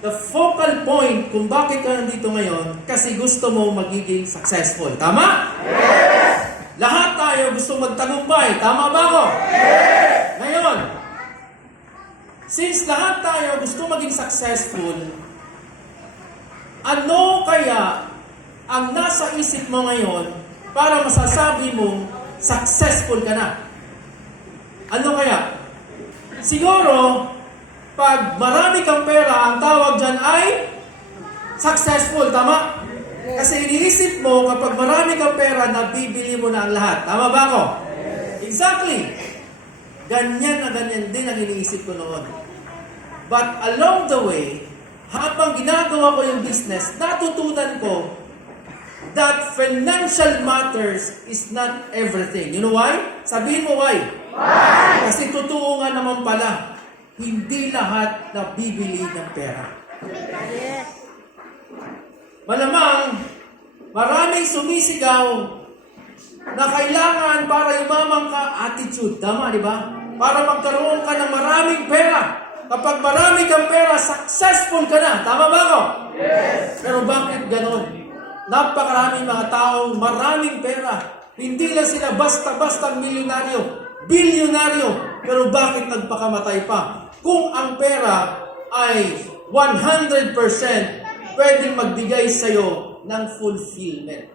the focal point kung bakit ka nandito ngayon, kasi gusto mo magiging successful. Tama? Yes! Lahat tayo gusto magtagumpay. Tama ba ako? Yes! Ngayon, since lahat tayo gusto maging successful, ano kaya ang nasa isip mo ngayon para masasabi mong successful ka na? Ano kaya? Siguro, pag marami kang pera, ang tawag dyan ay successful. Tama? Kasi iniisip mo, kapag marami kang pera, nabibili mo na ang lahat. Tama ba ako? Exactly. Ganyan na ganyan din ang iniisip ko noon. But along the way, habang ginagawa ko yung business, natutunan ko that financial matters is not everything. You know why? Sabihin mo why? Why? Kasi totoo nga naman pala, hindi lahat nabibili ng pera. Yes! Malamang, maraming sumisigaw na kailangan para yumaman ka attitude. Tama, di ba? Para magkaroon ka ng maraming pera. Kapag marami kang pera, successful ka na. Tama ba ako? Yes! Pero bakit ganon? Napakaraming mga taong maraming pera. Hindi lang sila basta-basta milyonaryo, bilyonaryo. Pero bakit nagpakamatay pa? Kung ang pera ay 100% pwedeng magbigay sa'yo ng fulfillment.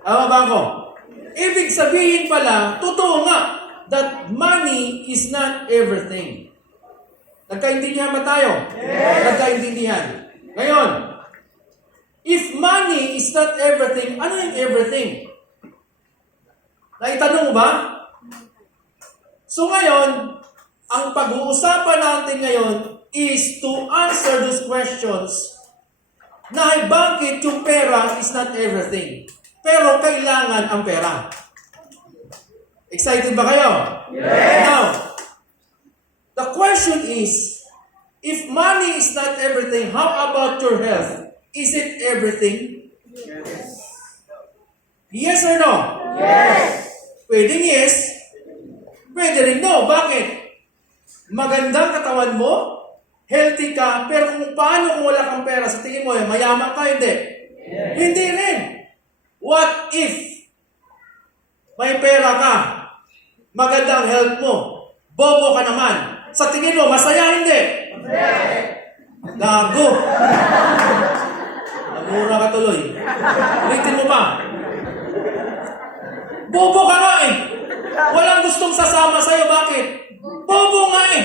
Tama ba ako? Ibig sabihin pala, totoo nga, that money is not everything. Nagkaintindihan ba tayo? Yes! Nagkaintindihan. Ngayon, if money is not everything, ano yung everything? Naitanong mo ba? So ngayon, ang pag-uusapan natin ngayon is to answer those questions na bakit yung pera is not everything. Pero kailangan ang pera. Excited ba kayo? Yes! Now, the question is, if money is not everything, how about your health? Is it everything? Yes! Yes or no? Yes! Pwedeng yes, pwede rin no. Bakit? Magandang katawan mo, healthy ka, pero kung paano kung wala kang pera, sa tingin mo, mayaman ka, hindi? Yes! Hindi rin. What if may pera ka, magandang health mo, bobo ka naman, sa tingin mo, masaya, hindi? Yes! Gago. Namura ka tuloy. Ulitin mo pa. Bobo ka nga eh. Walang gustong sasama sa'yo. Bakit? Bobo nga eh.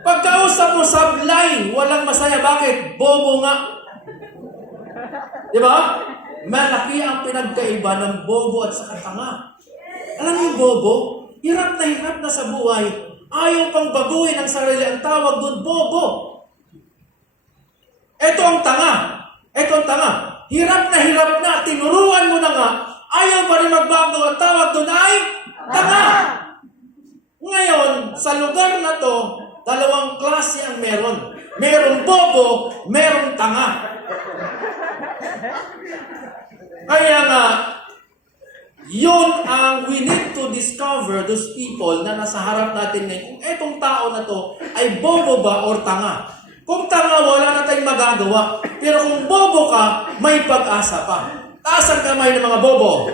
Pagkausap mo sablay, walang masaya. Bakit? Bobo nga. Di ba? Malaki ang pinagkaiba ng bobo at saka tanga. Alam mo yung bobo? Hirap na sa buhay. Ayaw pang baguhin ang sarili. Ang tawag doon, bobo. Ito ang tanga. Ito ang tanga. Hirap na. Tinuruan mo na nga. Ayaw pa rin magbago. Ang tawag doon ay tanga. Ngayon, sa lugar na to, dalawang klase ang meron. Merong bobo, merong tanga. Kaya nga, yun ang we need to discover those people na nasa harap natin ngayon. Kung etong tao na to ay bobo ba or tanga? Kung tanga, wala na tayong magagawa. Pero kung bobo ka, may pag-asa pa. Taas ang kamay ng mga bobo.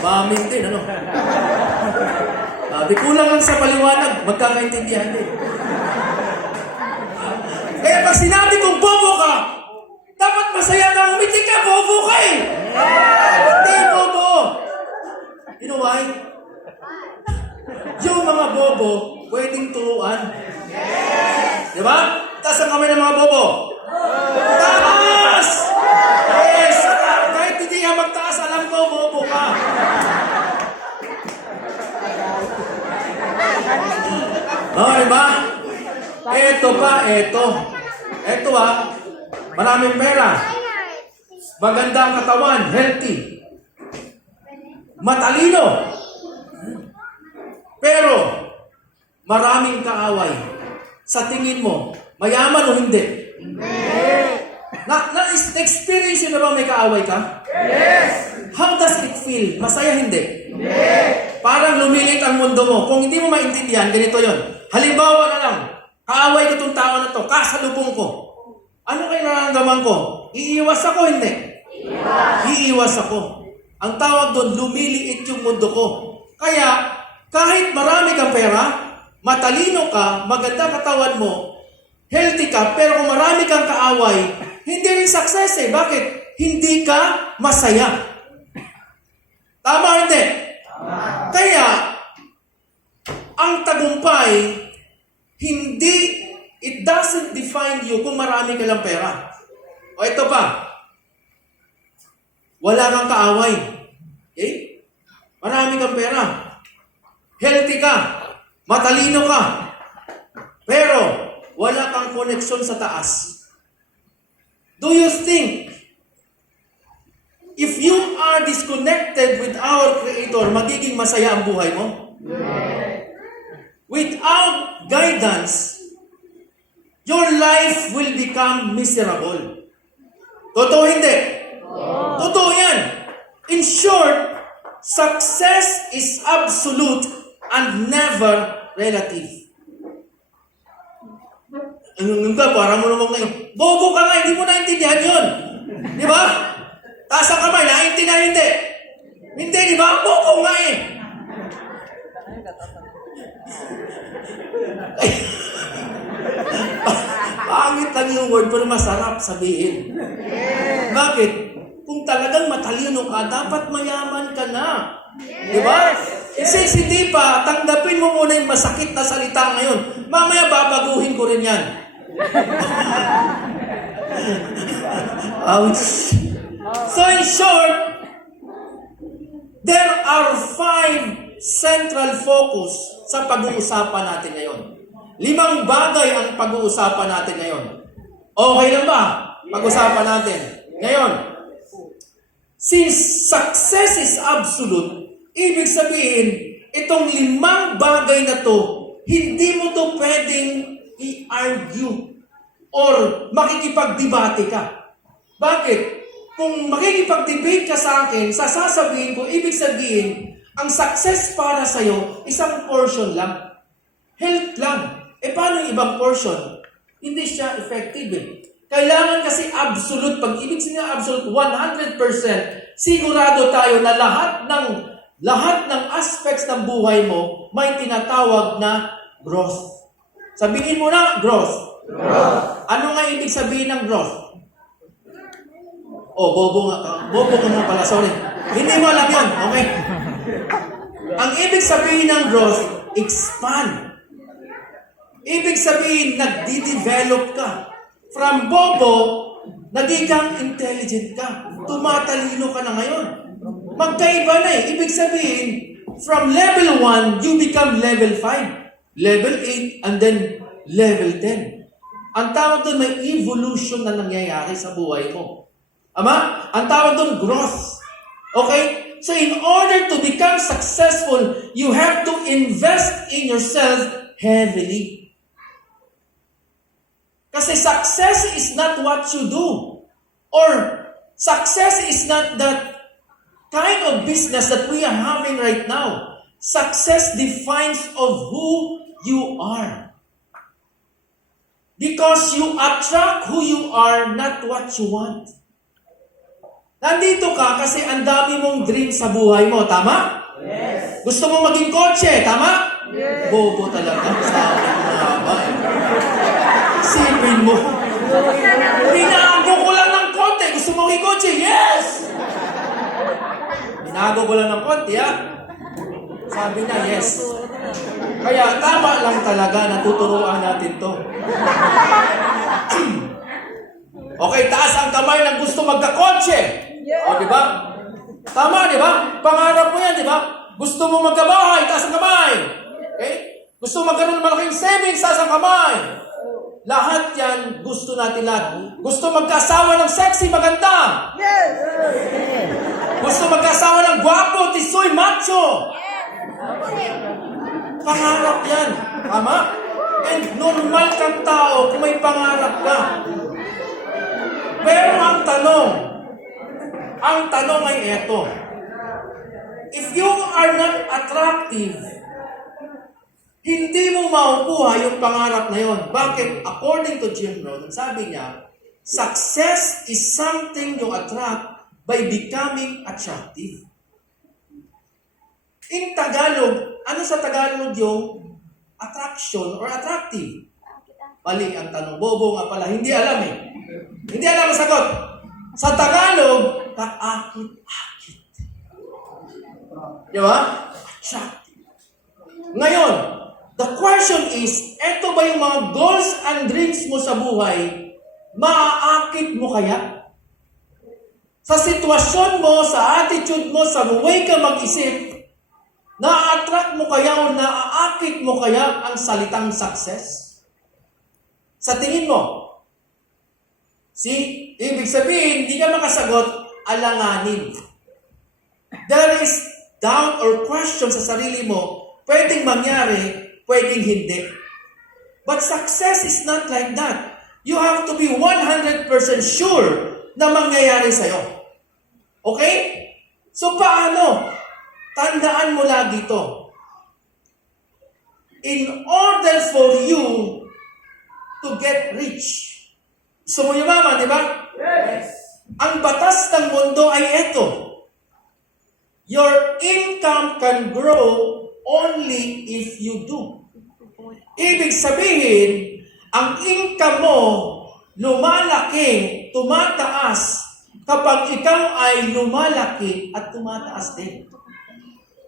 Umamin din, ano? Di kulang lang sa paliwanag, magkakaintindihan din. Kaya pag sinabi kong bobo ka, dapat masaya ka, umiti ka, bobo ka eh! Hindi, bobo! You know why? Yung mga bobo, pwedeng turuan. Di ba? Taas ang kamay ng mga bobo. Taas! Yes! Kahit hindi ka magtaas, alam ko, bobo ka. Okay ba? Ito pa, ito. Ito maraming pera. Magandang katawan, healthy. Matalino. Pero, maraming kaaway. Sa tingin mo, mayaman o hindi? Na-experience na ba may kaaway ka? Yes! How does it feel? Masaya hindi? Yes! Parang lumilit ang mundo mo. Kung hindi mo maintindihan, ganito yon. Halimbawa na lang, Kaaway ko itong tao na to, kasalubong ko. Ano kayo nararamdaman ko? Iiwas ako, hindi? Iiwas ako. Ang tawag doon, lumiliit yung mundo ko. Kaya, kahit marami kang pera, matalino ka, maganda katawan mo, healthy ka, pero kung marami kang kaaway, hindi rin success eh. Bakit? Hindi ka masaya. Tama o hindi? Kaya, ang tagumpay, it doesn't define you kung marami ka lang pera. O ito pa, wala kang kaaway. Okay? Marami kang pera. Healthy ka. Matalino ka. Pero, wala kang koneksyon sa taas. Do you think, if you are disconnected with our Creator, magiging masaya ang buhay mo? Without guidance, your life will become miserable. Totoo hindi? Totoo yan. In short, success is absolute and never relative. Ang parang mo namang bobo ka nga, hindi mo naintindihan yun. Di ba? Taas ang kamay, naintindihan hindi. Hindi, di ba? Bobo nga eh. Pangit lang yung word pero masarap sabihin. Bakit? Kung talagang matalino ka, dapat mayaman ka na. Di ba? Since hindi pa, tanggapin mo muna yung masakit na salita ngayon. Mamaya babaguhin ko rin yan. Ouch. So in short, there are 5 central focus sa pag-uusapan natin ngayon. 5 bagay ang pag-uusapan natin ngayon. Okay lang ba? Pag-usapan natin. Ngayon, since success is absolute, ibig sabihin, itong 5 bagay na to, hindi mo to pwedeng i-argue or makikipagdebate ka. Bakit? Kung makikipag-debate ka sa akin, sasabihin ko, ibig sabihin, ang success para sa'yo, isang portion lang. Health lang. Paano yung ibang portion? Hindi siya effective eh. Kailangan kasi absolute. Pag ibig sabihin absolute, 100%, sigurado tayo na lahat ng aspects ng buhay mo may tinatawag na growth. Sabihin mo na, growth. Ano nga ibig sabihin ng growth? Bobo ka nga pala, sorry. Hindi mo alam yun, okay? Ang ibig sabihin ng growth, expand. Ibig sabihin, nagdi-develop ka. From bobo, naging kang intelligent ka. Tumatalino ka na ngayon. Magkaiba na eh. Ibig sabihin, from level 1, you become level 5, level 8, and then level 10. Ang tawag doon, may evolution na nangyayari sa buhay mo. Ama? Ang tawag doon, growth. Okay? So in order to become successful, you have to invest in yourself heavily. Kasi success is not what you do. Or success is not that kind of business that we are having right now. Success defines of who you are. Because you attract who you are, not what you want. Nandito ka kasi ang dami mong dream sa buhay mo, tama? Yes. Gusto mo maging kotse, tama? Yes. Bobo talaga. Sabi ko na haba. Isipin mo. Binago ko lang ng konti. Gusto mo maging kotse? Yes! Binago ko lang ng konti, ha? Sabi niya, yes. Kaya tama lang talaga na tuturuan natin to. Okay, taas ang kamay ng gusto magkakotse. O, di ba? Tama, di ba? Pangarap mo yan, di ba? Gusto mo magkabahay, taas ang kamay. Okay? Gusto mo magkaroon ng malaking savings, taas ang kamay. Lahat yan, gusto natin lahat. Gusto magkasawa ng sexy, maganda. Yes. Gusto magkasawa ng gwapo, tisoy, macho. Pangarap yan. Tama? And normal kang tao kung may pangarap ka. Pero ang tanong ay eto. If you are not attractive, hindi mo makukuha yung pangarap na yon. Bakit? According to Jim Rohn, sabi niya, success is something you attract by becoming attractive. In Tagalog, ano sa Tagalog yung attraction or attractive? Mali ang tanong. Bobo nga pala. Hindi alam eh. Hindi alam ang sagot. Sa Tagalog, kaakit-akit. Di ba? Attractive. Ngayon, the question is, eto ba yung mga goals and dreams mo sa buhay, maaakit mo kaya? Sa sitwasyon mo, sa attitude mo, sa way ka mag-isip, na-attract mo kaya o naaakit mo kaya ang salitang success? Sa tingin mo, ibig sabihin, hindi ka makasagot, alanganin. There is doubt or question sa sarili mo, pwedeng mangyari, pwedeng hindi. But success is not like that. You have to be 100% sure na mangyayari sa'yo. Okay? So paano? Tandaan mo lagi ito. In order for you to get rich. Gusto mo yumaman, di ba? Yes. Ang batas ng mundo ay ito. Your income can grow only if you do. Ibig sabihin, ang income mo lumalaki, tumataas kapag ikaw ay lumalaki at tumataas din.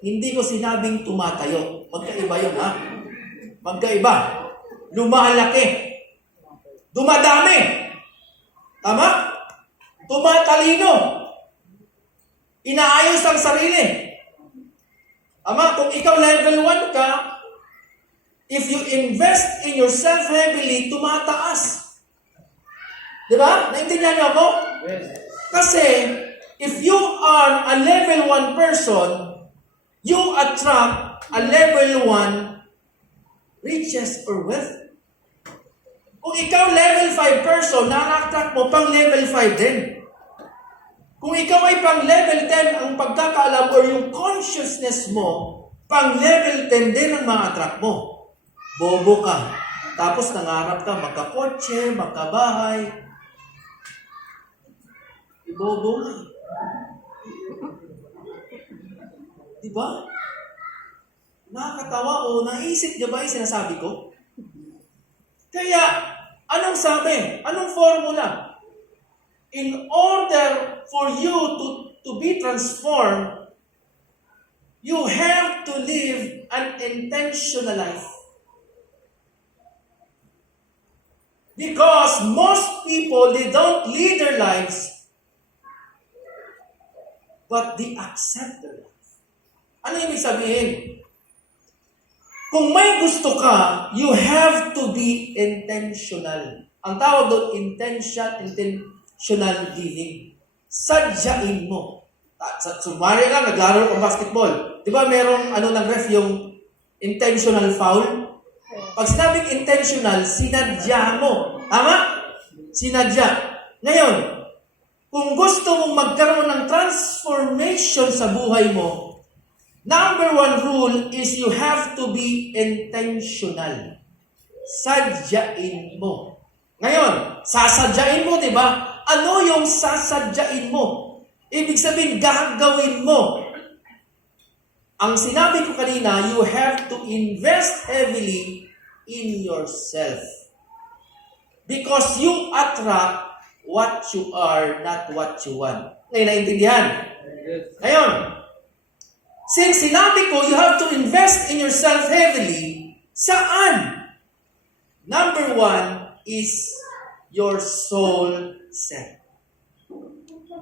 Hindi ko sinabing tumatayo. Magkaiba yun, ha? Magkaiba. Lumalaki. Dumadami. Tama? Tumatalino. Inaayos ang sarili. Tama? Kung ikaw level 1 ka, if you invest in yourself heavily, tumataas. Diba? Naintindihan niyo ako? Yes. Kasi, if you are a level 1 person, you attract a level 1 riches or wealth. Kung ikaw level 5 person, na-attract mo pang level 5 din. Kung ikaw ay pang level 10, ang pagkakaalam or yung consciousness mo, pang level 10 din ang ma-attract mo. Bobo ka. Tapos nangarap ka, magkakotse, magkabahay. Bobo nga. Diba? Nakakatawa o naisip niyo ba yung sinasabi ko? Kaya, anong sabi? Anong formula? In order for you to be transformed, you have to live an intentional life. Because most people, they don't lead their lives, but they accept their life. Ano ibig sabihin? Kung may gusto ka, you have to be intentional. Ang tawag doon, intentional living. Sadyain mo. Sumari lang, naglaro ng basketball. Di ba merong ng ref yung intentional foul? Pag sinabing intentional, sinadya mo. Tama? Sinadya. Ngayon, kung gusto mong magkaroon ng transformation sa buhay mo, number 1 rule is you have to be intentional. Sadyain mo. Ngayon, sasadyain mo, di ba? Ano yung sasadyain mo? Ibig sabihin, gagawin mo. Ang sinabi ko kanina, you have to invest heavily in yourself. Because you attract what you are, not what you want. Ngayon, naintindihan? Ngayon, since sinabi ko, you have to invest in yourself heavily, saan? Number 1 is your soul set.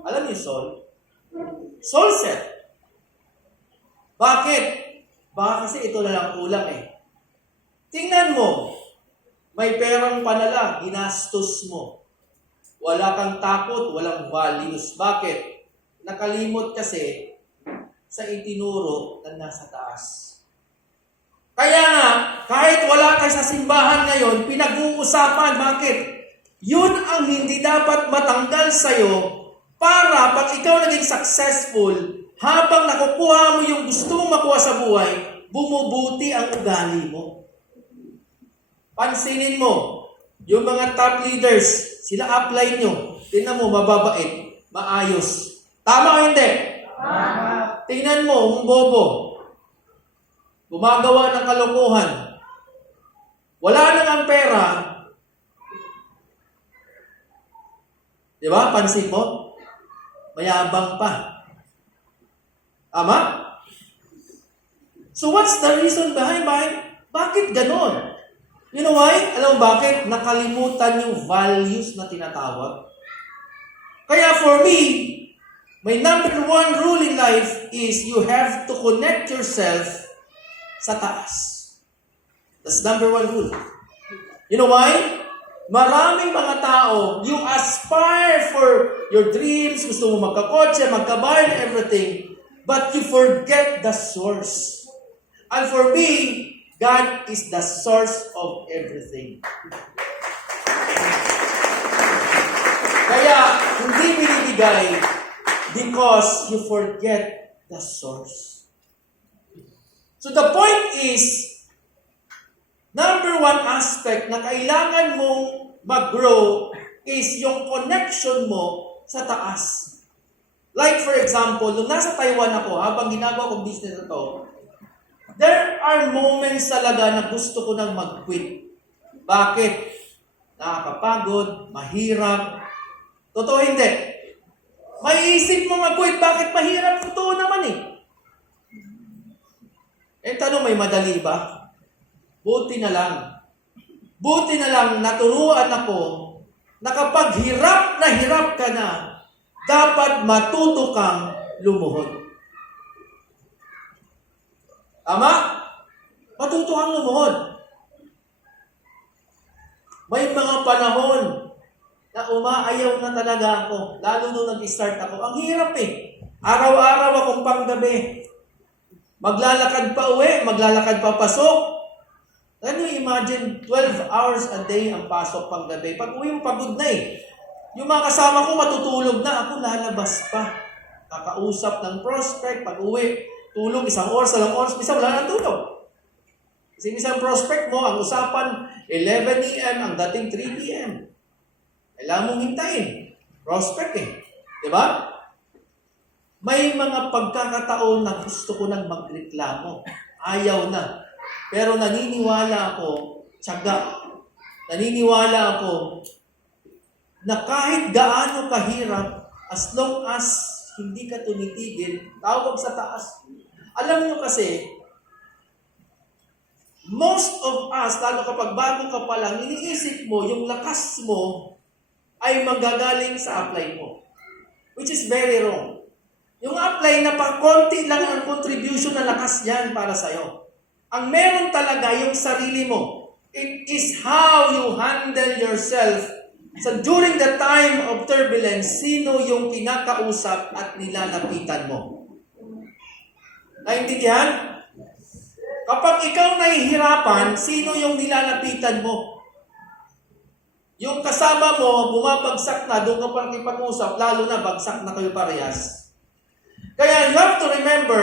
Alam niyo soul? Soul set. Bakit? Baka kasi ito na lang kulang eh. Tingnan mo, may perang panala, ginastos mo. Wala kang takot, walang values. Bakit? Nakalimot kasi sa itinuro na nasa taas. Kaya nga, kahit wala kayo sa simbahan ngayon, pinag-uusapan. Bakit? Yun ang hindi dapat matanggal sa'yo para pag ikaw naging successful, habang nakukuha mo yung gusto mong makuha sa buhay, bumubuti ang ugali mo. pansinin mo, yung mga top leaders, sila apply nyo. Tingnan mo, mababait, maayos. Tama o hindi? Tama. Tingnan mo, yung bobo, gumagawa ng kalokohan. Wala nang ang pera. Di ba? Pansin mo? Mayabang pa. Tama? So what's the reason behind? Bakit ganon? You know why? Alam mo bakit? Nakalimutan yung values na tinatawag. Kaya for me, my number one rule in life is you have to connect yourself sa taas. That's number one rule. You know why? Maraming mga tao, you aspire for your dreams, gusto mo magkakotse, magkabahay, and everything, but you forget the source. And for me, God is the source of everything. Kaya, hindi binibigay because you forget the source. So the point is, number one aspect na kailangan mong mag-grow is yung connection mo sa taas. Like for example, nung nasa Taiwan ako, habang ginagawa kong business na to, there are moments talaga na gusto ko nang mag-quit. Bakit? Nakakapagod, mahirap. Totoo hindi. May isip mo mag-quit, bakit mahirap? Totoo naman eh. Tanong, may madali ba? Buti na lang. Buti na lang naturuan ako na kapag hirap ka na, dapat matuto kang lumuhod. Tama? Matuto kang lumuhod. May mga panahon na umaayaw na talaga ako. Lalo nung nag-start ako. Ang hirap eh. Araw-araw akong panggabi. Maglalakad pa uwi, maglalakad pa pasok. Can you imagine 12 hours a day ang pasok panggabi? Pag uwi mo, pagod na eh. Yung mga kasama ko matutulog na. Ako lalabas pa. Kakausap ng prospect. Pag uwi, tulog, isang oras, salang oras, isa wala nang tulog. Kasi isang prospect mo, ang usapan, 11 a.m., ang dating 3 p.m. Kailangan mong hintayin. Prospect eh. Diba? May mga pagkakataon na gusto ko nang magreklamo. Ayaw na. Pero naniniwala ako, tiyaga. Naniniwala ako na kahit gaano kahirap, as long as hindi ka tumitigil, tawag sa taas. Alam nyo kasi, most of us, lalo kapag bago ka pa lang, iniisip mo, yung lakas mo ay manggagaling sa apply mo. Which is very wrong. Yung apply na pa konti lang ang contribution na lakas yan para sa'yo. Ang meron talaga yung sarili mo. It is how you handle yourself. So during the time of turbulence, sino yung kinakausap at nilalapitan mo? Naintindihan? Kapag ikaw nahihirapan, sino yung nilalapitan mo? Yung kasama mo, bumabagsak na, doon ka pa nakipag-usap, lalo na bagsak na kayo parehas. Kaya you have to remember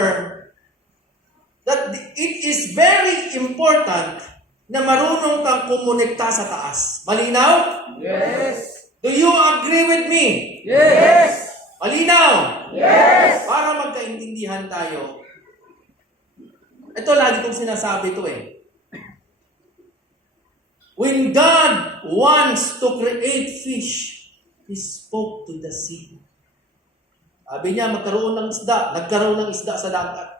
that it is very important na marunong kang kumonekta sa taas. Malinaw? Yes. Do you agree with me? Yes. Malinaw? Yes. Para magkaintindihan tayo. Ito lagi kong sinasabi to eh. When God wants to create fish, He spoke to the sea. Sabi niya, magkaroon ng isda. Nagkaroon ng isda sa dagat.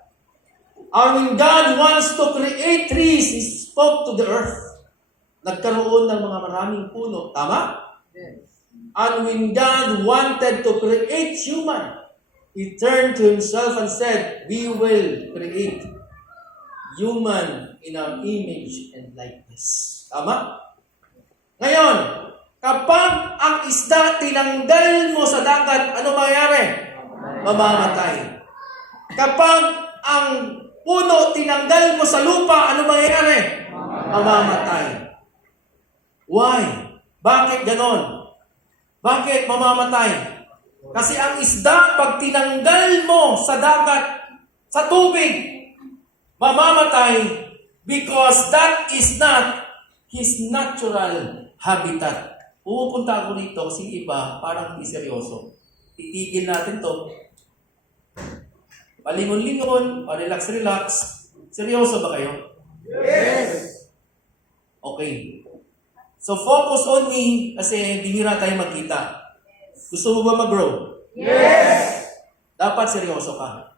And when God wants to create trees, He spoke to the earth. Nagkaroon ng mga maraming puno. Tama? Yes. And when God wanted to create human, He turned to Himself and said, we will create human in our image and likeness. Tama? Ngayon, kapag ang isda tinanggal mo sa dagat, ano mangyayari? Mamamatay. Kapag ang puno tinanggal mo sa lupa, ano mangyayari? Mamamatay. Why? Bakit ganon? Bakit mamamatay? Kasi ang isda, pag tinanggal mo sa dagat, sa tubig, mamamatay because that is not his natural habitat. Pupunta ako rito kasi iba parang hindi seryoso. Titigil natin to. Palingon-lingon, pa-relax-relax. Seryoso ba kayo? Yes. Okay. So focus on me kasi bihira tayo magkita. Gusto mo ba mag-grow? Yes. Dapat seryoso ka.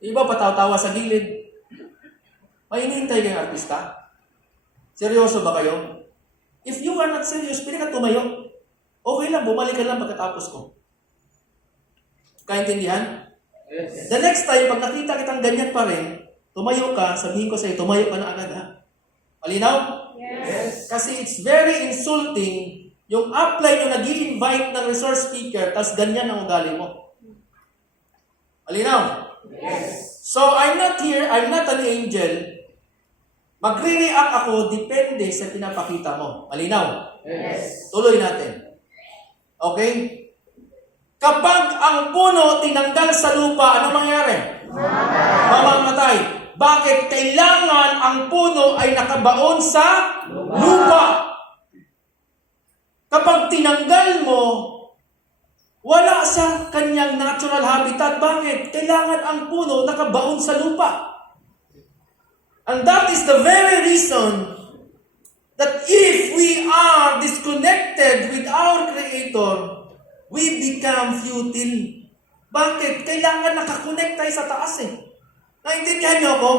Iba patawa-tawa sa gilid. May hinihintay kayong artista? Seryoso ba kayo? If you are not serious, pwede ka tumayo. Okay lang, bumalik ka lang pagkatapos ko. Kaintindihan? Yes. The next time, pag nakita kitang ganyan pa rin, tumayo ka, sabihin ko sa'yo, tumayo ka na agad ha. Malinaw? Yes. Kasi it's very insulting yung upline yung nag-i-invite ng resource speaker, tas ganyan ang ugali mo. Malinaw? Yes. So, I'm not here, I'm not an angel. Magre-react ako depende sa pinapakita mo. Malinaw? Yes. Tuloy natin. Okay? Kapag ang puno tinanggal sa lupa, ano mangyari? Mamamatay. Bakit? Kailangan ang puno ay nakabaon sa lupa. Kapag tinanggal mo, wala sa kanyang natural habitat. Bakit? Kailangan ang puno nakabaon sa lupa. And that is the very reason that if we are disconnected with our Creator, we become futile. Bakit? Kailangan nakakonect tayo sa taas eh. Naintindihan niyo ako?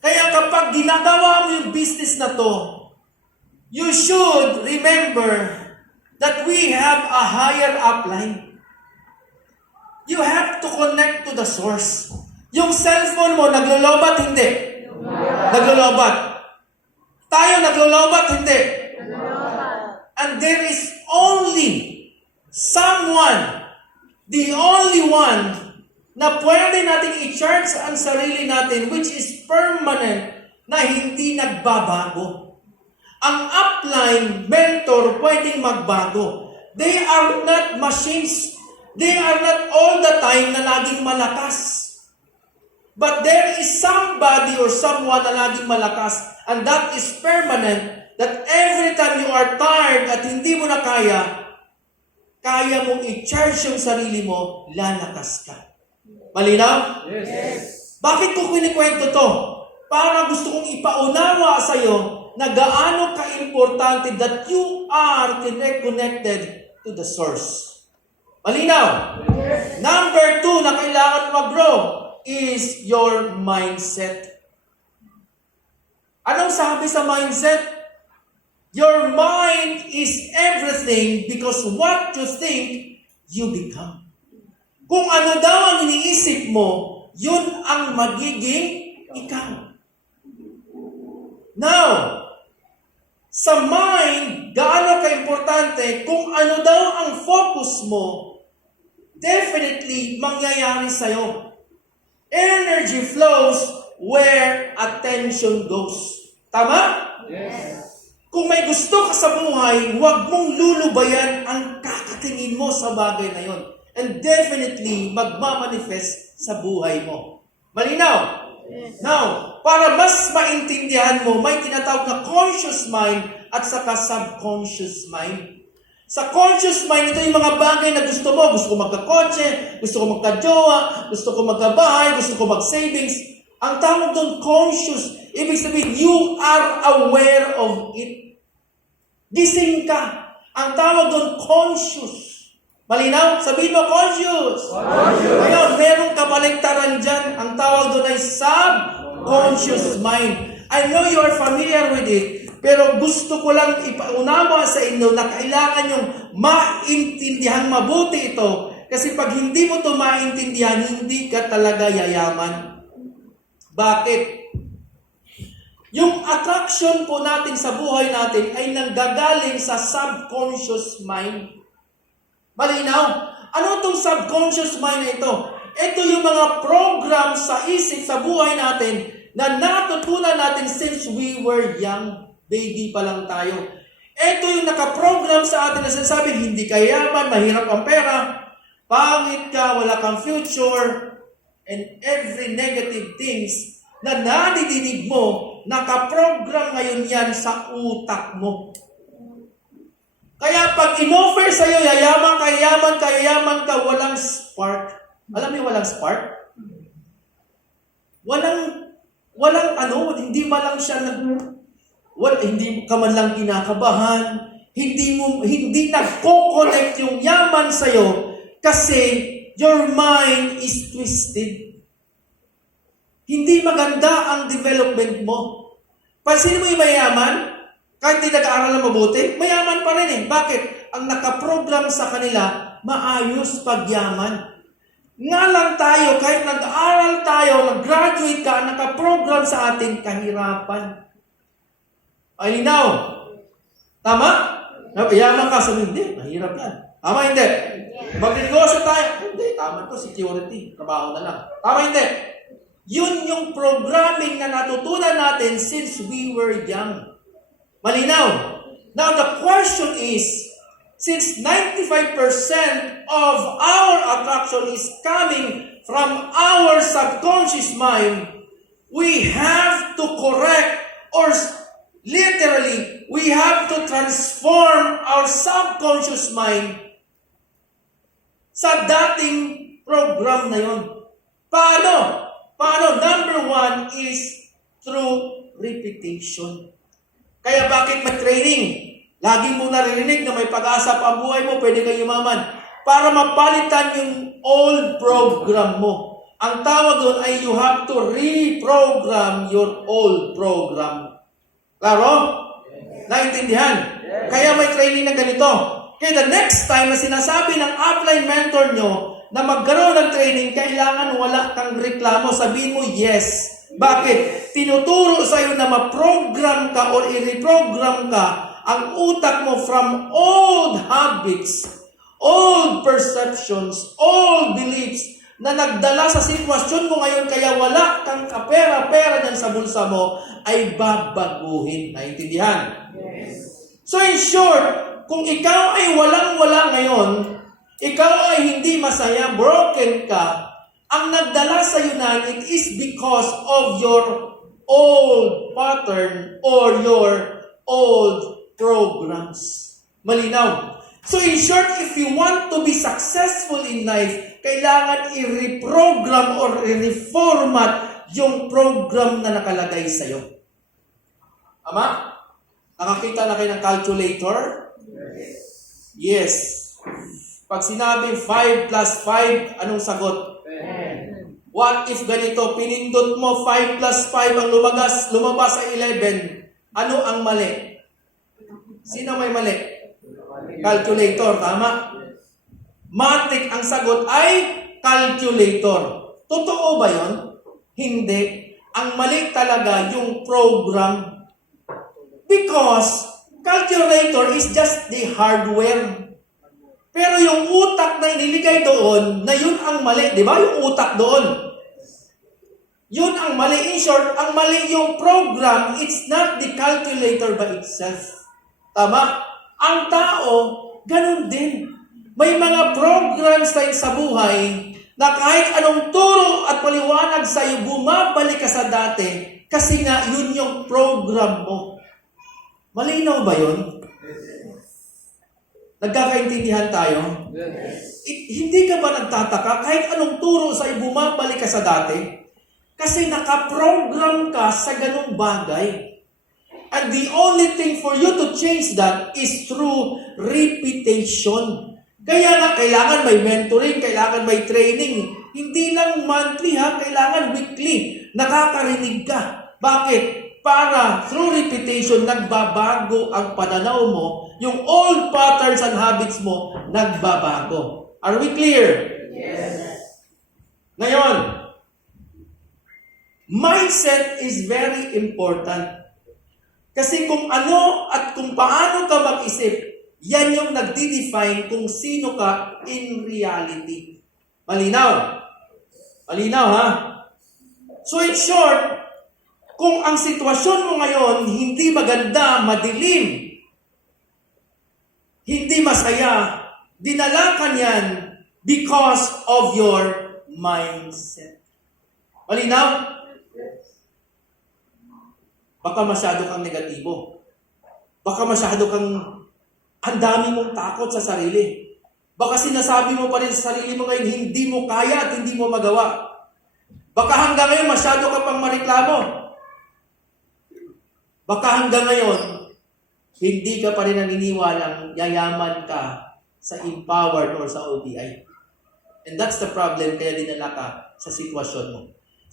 Kaya kapag ginagawa mo yung business na to, you should remember that we have a higher upline. You have to connect to the source. Yung cellphone mo, naglolobat, hindi. Naglolobat. Tayo naglolobat, hindi. And there is only someone, the only one, na pwede nating i-charge ang sarili natin, which is permanent, na hindi nagbabago. Ang upline, mentor, pwedeng magbago. They are not machines. They are not all the time na laging malakas. But there is somebody or someone na laging malakas, and that is permanent, that every time you are tired at hindi mo na kaya mong i-charge yung sarili mo, lalakas ka. Malinaw? Yes. Bakit ko kinikwento to? Para gusto kong ipaunawa sa iyo na gaano ka-importante that you are connected to the source. Malinaw? Yes. Number 2 na kailangan mag-grow is your mindset. Anong sabi sa mindset? Your mind is everything because what you think, you become. Kung ano daw ang iniisip mo, yun ang magiging ikaw. Now, sa mind, gaano ka-importante, kung ano daw ang focus mo, definitely mangyayari sa'yo. Energy flows where attention goes. Tama? Yes. Kung may gusto ka sa buhay, huwag mong lulubayan ang kakatingin mo sa bagay na yon. And definitely, magmamanifest sa buhay mo. Malinaw? Yes. Now, para mas maintindihan mo, may tinatawag na conscious mind at saka subconscious mind. Sa conscious mind, ito yung mga bagay na gusto mo. Gusto ko magkakotse, gusto ko magkajowa, gusto ko magkabahay, gusto ko mag-savings. Ang tawag doon, conscious. Ibig sabihin, you are aware of it. Gising ka. Ang tawag doon, conscious. Malinaw? Sabihin mo, conscious. Conscious. Ngayon, merong kabaligtaran dyan. Ang tawag doon ay subconscious mind. I know you are familiar with it. Pero gusto ko lang ipaunawa sa inyo na kailangan yung maintindihan mabuti ito. Kasi pag hindi mo ito maintindihan, hindi ka talaga yayaman. Bakit? Yung attraction po natin sa buhay natin ay nanggagaling sa subconscious mind. Malinaw? Ano itong subconscious mind na ito? Ito yung mga program sa isip, sa buhay natin na natutunan natin since we were young. Baby pa lang tayo. Ito yung nakaprogram sa atin na sinasabi, hindi ka yaman, mahirap ang pera, pangit ka, wala kang future, and every negative things na nadidinig mo nakaprogram ngayon yan sa utak mo. Kaya pag in-offer sa'yo, yayaman ka, walang spark. Alam niyo walang spark? Hindi man lang siya hindi ka man lang kinakabahan, hindi nagko-connect yung yaman sa'yo kasi your mind is twisted. Hindi maganda ang development mo. Pansinin mo yung mayaman, kahit di nag-aaral na mabuti, mayaman pa rin eh. Bakit? Ang nakaprogram sa kanila, maayos pagyaman. Nga lang tayo, kahit nag-aaral tayo, nag-graduate ka, nakaprogram sa atin, kahirapan. Ay, linaw. Tama? Yaman ka, sabi, hindi, mahirap yan. Tama, hindi. Mag-negosyo tayo, hindi, tama to, security, trabaho na lang. Tama, hindi. Yun yung programming na natutunan natin since we were young. Malinaw. Now, the question is, since 95% of our attraction is coming from our subconscious mind, we have to correct or literally, we have to transform our subconscious mind sa dating program na yun. Paano? Number one is through repetition. Kaya bakit mag-training? Lagi mo naririnig na may pag-asa pa ang buhay mo, pwede kang yumaman. Para mapalitan yung old program mo. Ang tawag doon ay you have to reprogram your old program. Klaro? Naintindihan? Kaya may training na ganito. Kaya the next time na sinasabi ng upline mentor nyo na magkaroon ng training, kailangan wala kang reklamo. Sabihin mo, yes. Bakit? Tinuturo sa'yo na ma-program ka or i-reprogram ka ang utak mo from old habits, old perceptions, old beliefs na nagdala sa sitwasyon mo ngayon kaya wala kang kapera-pera dyan sa bulsa mo ay babaguhin. Naintindihan? Yes. So in short, kung ikaw ay walang-wala ngayon, ikaw ay hindi masaya, broken ka, ang nagdala sa iyo na it is because of your old pattern or your old programs. Malinaw. So in short, if you want to be successful in life, kailangan i-reprogram or i-reformat yung program na nakalagay sa iyo. Ama? Nakakita na kayo ng calculator? Yes. Pag sinabing 5 plus 5, anong sagot? 10. What if ganito, pinindot mo 5 plus 5 ang lumabas sa 11, ano ang mali? Sino may mali? Calculator, tama? Matik ang sagot ay calculator. Totoo ba yon? Hindi. Ang mali talaga yung program. Because calculator is just the hardware. Pero yung utak na iniligay doon, na yun ang mali. Di ba? Yung utak doon. Yun ang mali. In short, ang mali yung program, it's not the calculator by itself. Tama? Ang tao, ganun din. May mga programs tayo sa buhay na kahit anong turo at paliwanag sa iyo, bumabalik ka sa dati kasi nga yun yung program mo. Malinaw ba yun? Nagkakaintindihan tayo? Yes. Hindi ka ba nagtataka kahit anong turo sa iyo, bumabalik ka sa dati? Kasi nakaprogram ka sa ganung bagay. And the only thing for you to change that is through repetition. Kaya nga, kailangan may mentoring, kailangan may training. Hindi lang monthly ha, kailangan weekly. Nakakarinig ka. Bakit? Para through repetition, nagbabago ang pananaw mo, yung old patterns and habits mo, nagbabago. Are we clear? Yes. Ngayon, mindset is very important. Kasi kung ano at kung paano ka mag-isip, yan yung nagdi-define kung sino ka in reality. Malinaw? Malinaw, ha? So in short, kung ang sitwasyon mo ngayon hindi maganda, madilim, hindi masaya, dinala ka niyan because of your mindset. Malinaw? Baka masyado kang negatibo. Baka masyado kang ang dami mong takot sa sarili. Baka sinasabi mo pa rin sa sarili mo ngayon, hindi mo kaya at hindi mo magawa. Baka hanggang ngayon masyado ka pang mareklamo. Baka hanggang ngayon, hindi ka pa rin naniniwalang yayaman ka sa empowered or sa OBI. And that's the problem, kaya dinala ka sa sitwasyon mo.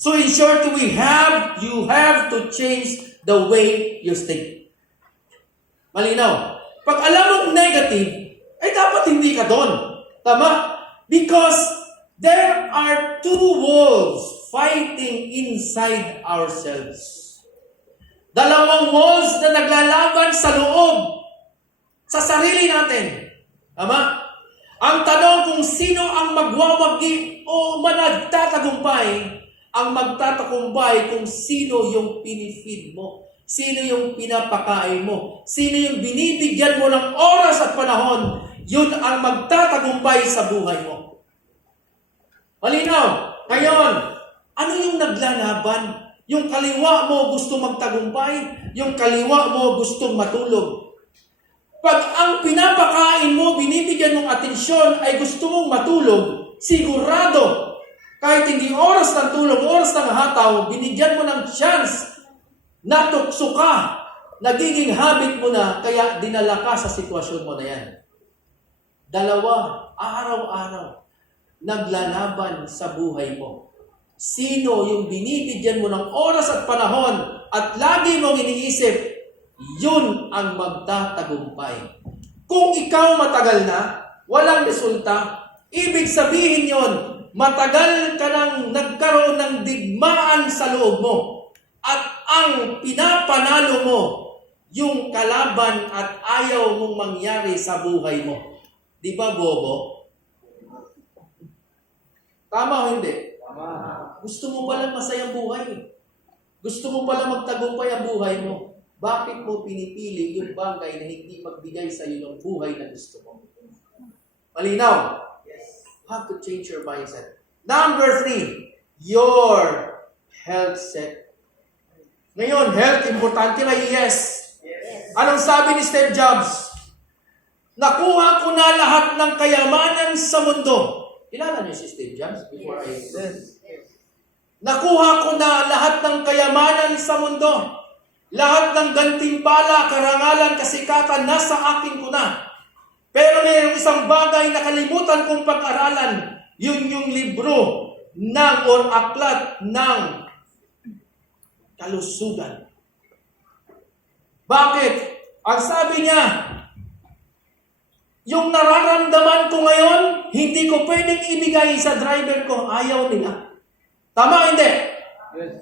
So in short, you have to change the way you think. Malinaw. Pag alam mong negative, ay dapat hindi ka doon. Tama? Because there are two wolves fighting inside ourselves. Dalawang wolves na naglalaban sa loob, sa sarili natin. Tama? Ang tanong kung sino ang magwawagi o managtatagumpay, ang magtatagumpay kung sino yung pinifeed mo. Sino yung pinapakain mo? Sino yung binibigyan mo ng oras at panahon? Yun ang magtatagumpay sa buhay mo. Malinaw. Ngayon, ano yung naglalaban? Yung kaliwa mo gusto magtagumpay, yung kaliwa mo gustong matulog. Pag ang pinapakain mo, binibigyan mong atensyon ay gusto mong matulog, sigurado, kahit hindi oras ng tulog, oras ng hataw, binigyan mo ng chance, natukso ka, nagiging habit mo na, kaya dinala ka sa sitwasyon mo na yan. Dalawa, araw-araw, naglalaban sa buhay mo. Sino yung binibigyan mo ng oras at panahon at lagi mong iniisip, yun ang magtatagumpay. Kung ikaw matagal na, walang resulta, ibig sabihin yon, matagal ka nang nagkaroon ng digmaan sa loob mo. At ang pinapanalo mo, yung kalaban at ayaw mong mangyari sa buhay mo. Di ba, Bobo? Tama o hindi? Tama. Gusto mo palang masayang buhay. Gusto mo palang magtagumpay ang buhay mo. Bakit mo pinipili yung bagay na hindi magbigay sa iyo ng buhay na gusto mo? Malinaw? Yes. You have to change your mindset. Number 3, your health set. Ngayon, health, importante na yes. Yes. Anong sabi ni Steve Jobs? Nakuha ko na lahat ng kayamanan sa mundo. Kilala niyo si Steve Jobs before I said? Nakuha ko na lahat ng kayamanan sa mundo. Lahat ng gantimpala, karangalan, kasikatan, nasa akin ko na. Pero mayroong isang bagay na kalimutan kong pag-aralan. Yun yung libro ng or aklat ng kalusugan. Bakit? Ang sabi niya, yung nararamdaman ko ngayon, hindi ko pwedeng ibigay sa driver ko. Ayaw nila. Tama hindi? Yes.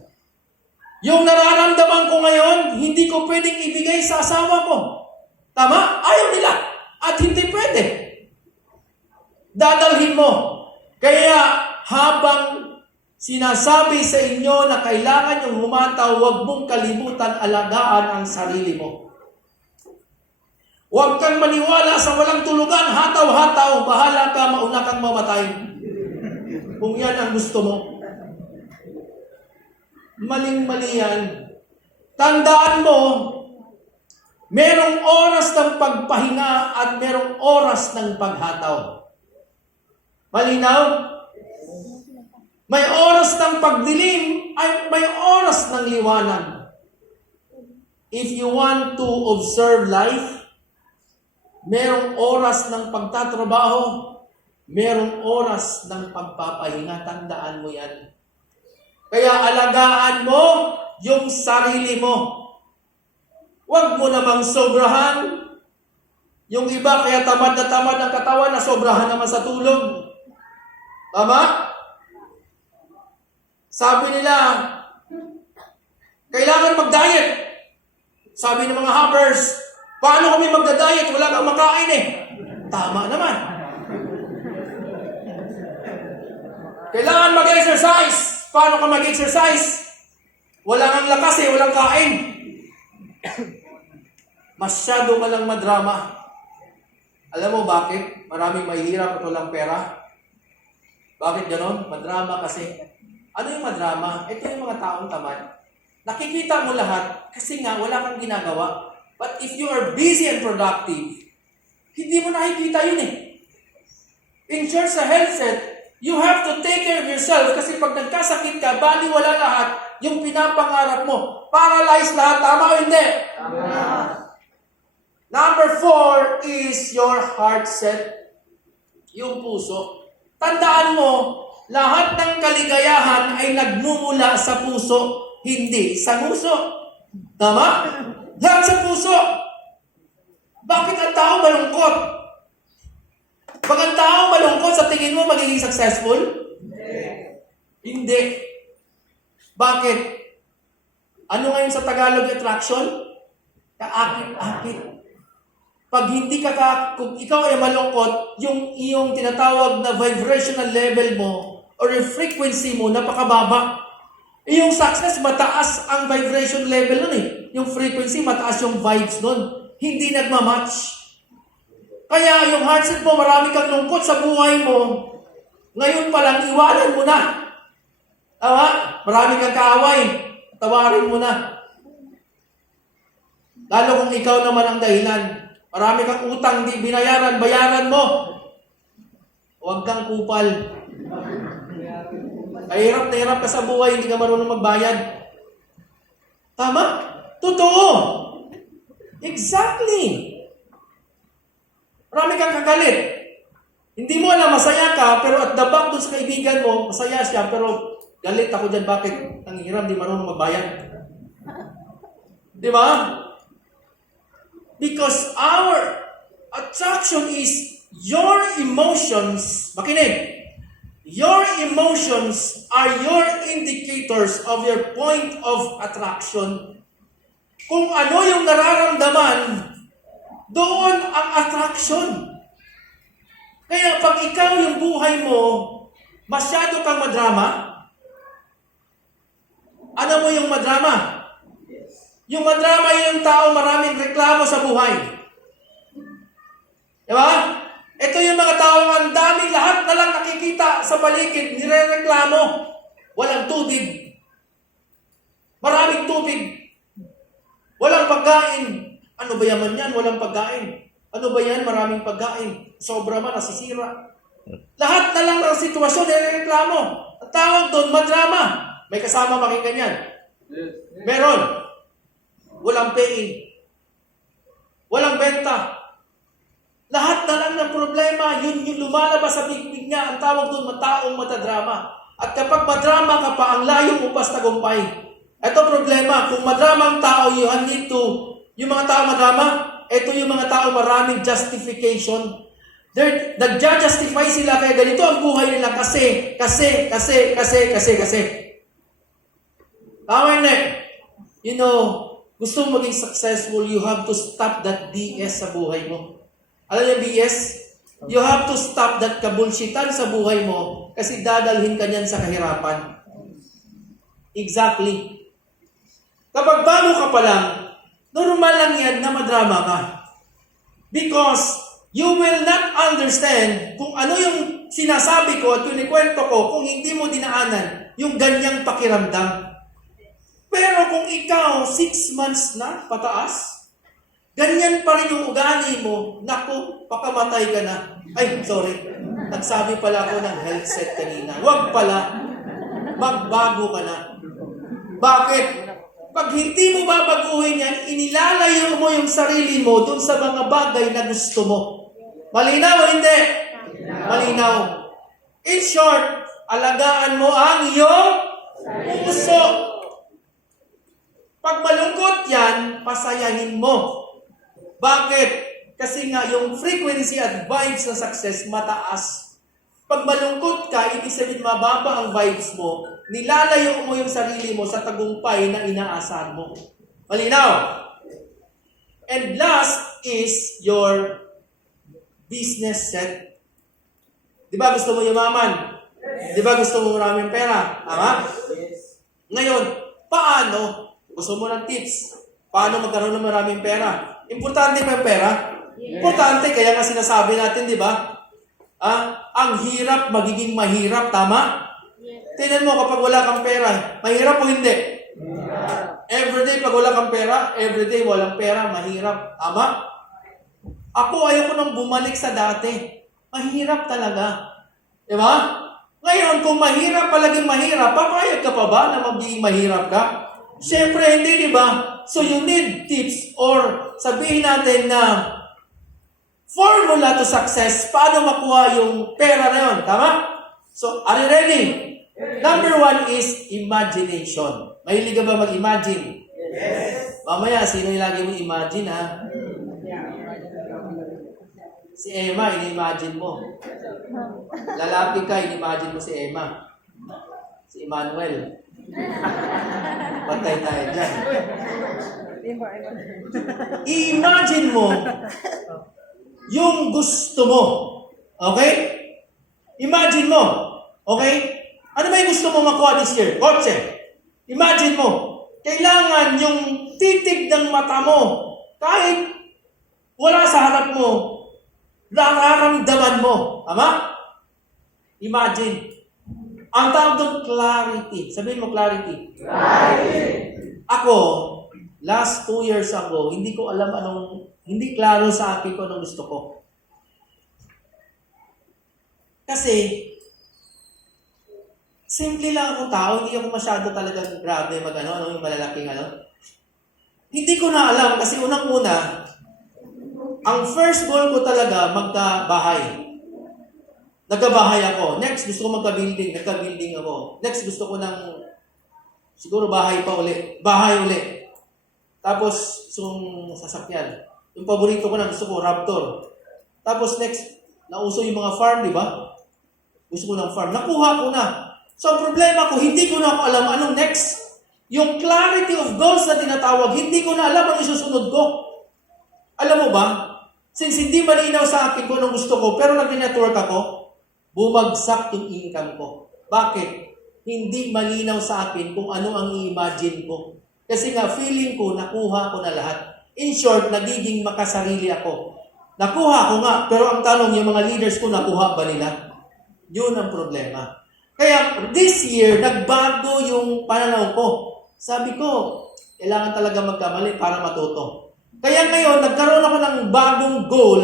Yung nararamdaman ko ngayon, hindi ko pwedeng ibigay sa asawa ko. Tama? Ayaw nila. At hindi pwede. Dadalhin mo. Kaya habang sinasabi sa inyo na kailangan yung humataw, huwag mong kalimutan alagaan ang sarili mo. Huwag kang maniwala sa walang tulugan, hataw-hataw, bahala ka, mauna kang mamatay. Kung yan ang gusto mo. Maling-mali yan. Tandaan mo, merong oras ng pagpahinga at merong oras ng paghataw. Malinaw? May oras ng pagdilim ay may oras ng liwanag. If you want to observe life, merong oras ng pagtatrabaho, merong oras ng pagpapahinga. Tandaan mo yan. Kaya alagaan mo yung sarili mo. Huwag mo namang sobrahan. Yung iba kaya tamad na tamad ang katawan na sobrahan naman sa tulog. Tama? Sabi nila, kailangan mag-diet. Sabi ng mga hoppers, paano kami magda-diet? Wala kang makain eh. Tama naman. Kailangan mag-exercise. Paano ka mag-exercise? Wala kang lakas eh, walang kain. Masyado ka lang madrama. Alam mo bakit? Maraming mahihirap at walang pera. Bakit ganon? Madrama kasi. Ano yung madrama? Ito yung mga taong tamad. nakikita mo lahat kasi nga wala kang ginagawa. But if you are busy and productive, hindi mo nakikita yun eh. In church sa health set, you have to take care of yourself kasi pag nagkasakit ka, baliwala lahat yung pinapangarap mo. Paralyzed lahat, tama o hindi? Number 4 is your heart set, yung puso. Tandaan mo, lahat ng kaligayahan ay nagmumula sa puso, hindi sa nguso. Tama? Lahat sa puso. Bakit ang tao malungkot? Pag ang tao malungkot, sa tingin mo magiging successful? Hindi. Bakit? Ano ngayon sa Tagalog attraction? Kaakit-akit. Pag hindi kung ikaw ay malungkot, yung iyong tinatawag na vibrational level mo or yung frequency mo napakababa. Yung success, mataas ang vibration level nun eh. Yung frequency, mataas yung vibes nun. Hindi nagmamatch. Kaya yung heart set mo, marami kang lungkot sa buhay mo. Ngayon pa lang, iwanan mo na. Tama? Marami kang kaaway. Tawarin mo na. Lalo kung ikaw naman ang dahilan. Marami kang utang, di binayaran, bayaran mo. Huwag kang kupal. Kahirap na hirap ka sa buhay, hindi ka marunong magbayad. Tama? Totoo. Exactly. Marami kang kagalit. Hindi mo alam, masaya ka, pero at the back dun sa kaibigan mo, masaya siya, pero galit ako dyan, bakit? Ang hirap, di marunong magbayad. Di ba? Because our attraction is your emotions. Makinig. Your emotions are your indicators of your point of attraction. Kung ano yung nararamdaman, doon ang attraction. Kaya pag ikaw yung buhay mo, masyado kang madrama, ano mo yung madrama? Yung madrama yung tao maraming reklamo sa buhay. Diba? Ito yung mga taong ang daming lahat na lang nakikita sa paligid, nirereklamo. Walang tubig. Maraming tubig. Walang pagkain. Ano ba yaman yan? Walang pagkain. Ano ba yan? Maraming pagkain. Sobra man, nasisira. Lahat na lang ng sitwasyon, nirereklamo. Ang tawag doon, madrama. May kasama makinggan yan. Meron. Walang paying. Walang benta. Lahat na lang ng problema, yun yung lumalabas sa bigbig niya, ang tawag doon, mataong matadrama. At kapag madrama ka pa, ang layong upas tagumpay. Ito problema, kung madrama ang tao, you need to, yung mga tao madrama, ito yung mga tao maraming justification. Nag-justify sila, kaya ganito ang buhay nila kasi. Tama yun eh. You know, gusto mo maging successful, you have to stop that BS sa buhay mo. Alam niyo BS? You have to stop that kabulshitan sa buhay mo kasi dadalhin ka niyan sa kahirapan. Exactly. Kapag bago ka pa lang, normal lang yan na madrama ka. Because you will not understand kung ano yung sinasabi ko at kinikwento ko kung hindi mo dinaanan yung ganyang pakiramdam. Pero kung ikaw 6 months na pataas, ganyan pa rin yung ugali mo, naku, pakamatay ka na. Ay, sorry. Nagsabi pala ako ng health set kanina. Huwag pala. Magbago ka na. Bakit? Pag hindi mo babaguhin yan, inilalayo mo yung sarili mo dun sa mga bagay na gusto mo. Malinaw o hindi? Malinaw. In short, alagaan mo ang iyong puso. Pag malungkot yan, pasayahin mo. Bakit? Kasi nga, yung frequency at vibes ng success mataas. Pag malungkot ka, ibig sabihin mababa ang vibes mo, nilalayo mo yung sarili mo sa tagumpay na inaasahan mo. Malinaw? And last is your business set. Di ba gusto mo yumaman? Di ba gusto mo maraming pera? Tama? Ngayon, paano? Gusto mo ng tips? Paano magkaroon ng maraming pera? Importante ba yung pera? Importante, kaya nga sinasabi natin, di ba? Ang hirap magiging mahirap, tama? Tingnan mo kapag wala kang pera, mahirap o hindi? Everyday pag wala kang pera, everyday walang pera, mahirap. Tama? Ako ayoko nang bumalik sa dati. Mahirap talaga. Di ba? Ngayon, kung mahirap palaging mahirap, papayag ka pa ba na magiging mahirap ka? Siyempre, hindi, di ba? So you need tips or sabihin natin na formula to success, paano makuha yung pera na yun. Tama? So, are you ready? Number 1 is imagination. Mahilig ka ba mag-imagine? Yes. Mamaya, sino yung lagi mo imagine, ha? Si Emma, ini-imagine mo. Lalapit ka, ini-imagine mo si Emma. Si Emmanuel. Patay tayo dyan. I-imagine mo yung gusto mo. Okay? Imagine mo. Okay? Ano ba yung gusto mo makuha this year? Kotse. Imagine mo. Kailangan yung titig ng mata mo, kahit wala sa harap mo, nararamdaman mo. Tama? Imagine. Ang tawag doon, clarity. Sabihin mo, clarity. Clarity. Ako, last 2 years ago, hindi ko alam hindi klaro sa akin kung anong gusto ko. Kasi, simple lang akong tao, hindi ako masyado talagang grabe yung malalaking Hindi ko na alam kasi unang-una, ang first goal ko talaga magkabahay. Nagkabahay ako. Next, gusto ko magka-building. Nagka-building ako. Next, gusto ko siguro bahay uli. Tapos, yung sasakyan. Yung paborito ko gusto ko, Raptor. Tapos next, nauso yung mga farm, di ba? Gusto ko ng farm. Nakuha ko na. So, ang problema ko, hindi ko na ako alam anong next. Yung clarity of goals na tinatawag, hindi ko na alam ang isusunod ko. Alam mo ba? Since hindi malinaw sa akin kung anong gusto ko, pero nag-network ako, bumagsak yung income ko. Bakit? Hindi malinaw sa akin kung ano ang i-imagine ko. Kasi nga, feeling ko, nakuha ko na lahat. In short, nagiging makasarili ako. Nakuha ko nga, pero ang tanong, yung mga leaders ko, nakuha ba nila? Yun ang problema. Kaya, this year, nagbago yung pananaw ko. Sabi ko, kailangan talaga magkamali para matuto. Kaya ngayon, nagkaroon ako ng bagong goal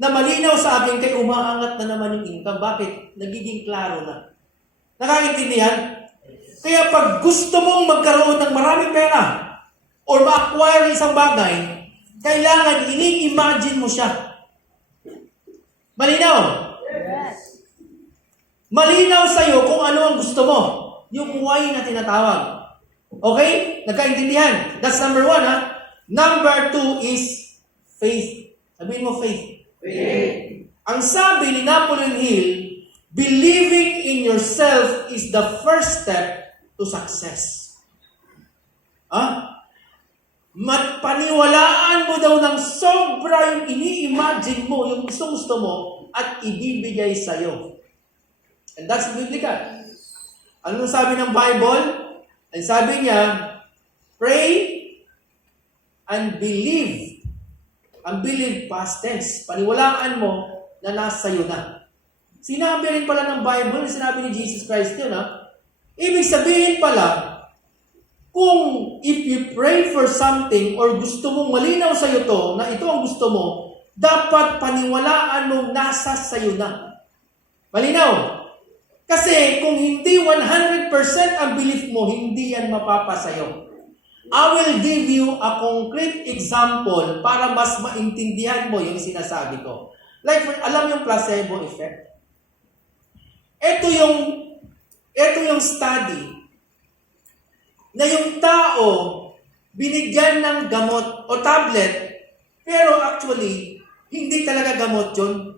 na malinaw sa akin kay umaangat na naman yung income. Bakit? Nagiging klaro na. Nakakaintindihan? Kaya pag gusto mong magkaroon ng maraming pera or ma-acquire isang bagay, kailangan ini-imagine mo siya. Malinaw? Yes. Malinaw sa'yo kung ano ang gusto mo. Yung why na tinatawag. Okay? Nagkaintindihan? That's number 1, ha? Number 2 is faith. Sabihin mo faith. Faith. Ang sabi ni Napoleon Hill, believing in yourself is the first step to success. Paniwalaan mo daw ng sobra yung ini-imagine mo, yung gusto mo, at ibibigay sa'yo. And that's biblical. Ano sabi ng Bible? Ang sabi niya, pray and believe. Ang believe, past tense. Paniwalaan mo na nasa iyo na. Sinabi rin pala ng Bible, sinabi ni Jesus Christ yun, Ibig sabihin pala, kung if you pray for something or gusto mong malinaw sa iyo to, na ito ang gusto mo, dapat paniwalaan mong nasa sa iyo na. Malinaw? Kasi kung hindi 100% ang belief mo, hindi yan mapapasayo. I will give you a concrete example para mas maintindihan mo yung sinasabi ko. Like, alam yung placebo effect? Ito yung study na yung tao binigyan ng gamot o tablet, pero actually, hindi talaga gamot yun.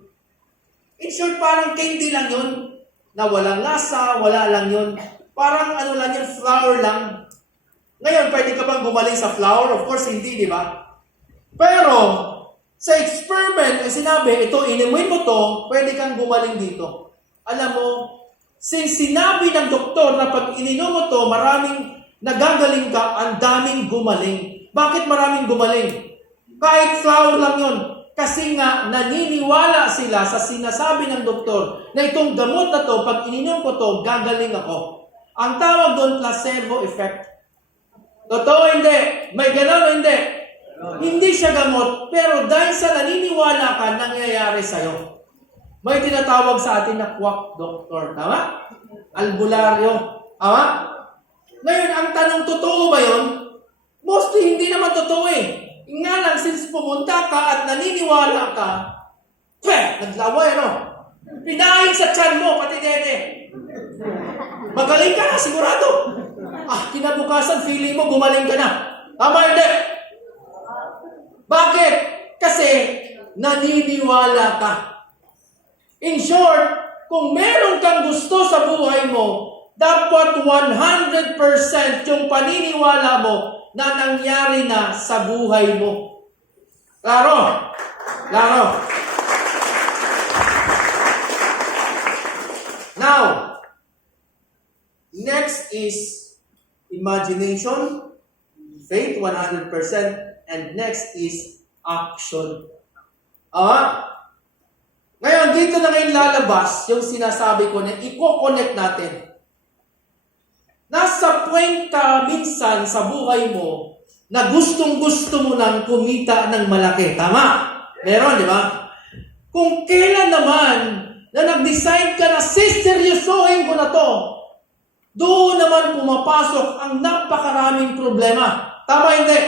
In short, parang candy lang yun, na walang lasa, wala lang yun. Parang lang yun, flour lang. Ngayon, pwede ka bang gumaling sa flour? Of course, hindi, di ba? Pero, sa experiment, sinabi, ito, inimuin mo to, pwede kang gumaling dito. Alam mo, since sinabi ng doktor na pag ininom mo to, maraming nagagaling ka, ang daming gumaling. Bakit maraming gumaling? Kahit flour lang yun. Kasi nga, naniniwala sila sa sinasabi ng doktor na itong gamot na to, pag ininom ko to, gagaling ako. Ang tawag doon, placebo effect. Totoo hindi? May ganon o hindi? Hindi siya gamot, pero dahil sa naniniwala ka, nangyayari sa'yo. May tinatawag sa atin na quack doctor. Tama? Albularyo. Tama? Ngayon, ang tanong, totoo ba yun? Mostly, hindi naman totoo eh. Nga lang, since pumunta ka at naniniwala ka, naglaway, no? Pinahin sa tiyan mo, pati dede. Magaling ka na, sigurado. Kinabukasan, feeling mo, gumaling ka na. Tama, hindi? Bakit? Kasi, naniniwala ka. In short, kung meron kang gusto sa buhay mo, dapat 100% yung paniniwala mo na nangyari na sa buhay mo. Klaro? Klaro. Now, next is imagination, faith 100%, and next is action. Ngayon, dito na ngayon lalabas yung sinasabi ko na i-connect natin. Nasa point ka minsan sa buhay mo na gustong-gusto mo nang kumita ng malaki. Tama? Meron, di ba? Kung kailan naman na nag-decide ka na siseryosohin ko na to, doon naman pumapasok ang napakaraming problema. Tama hindi?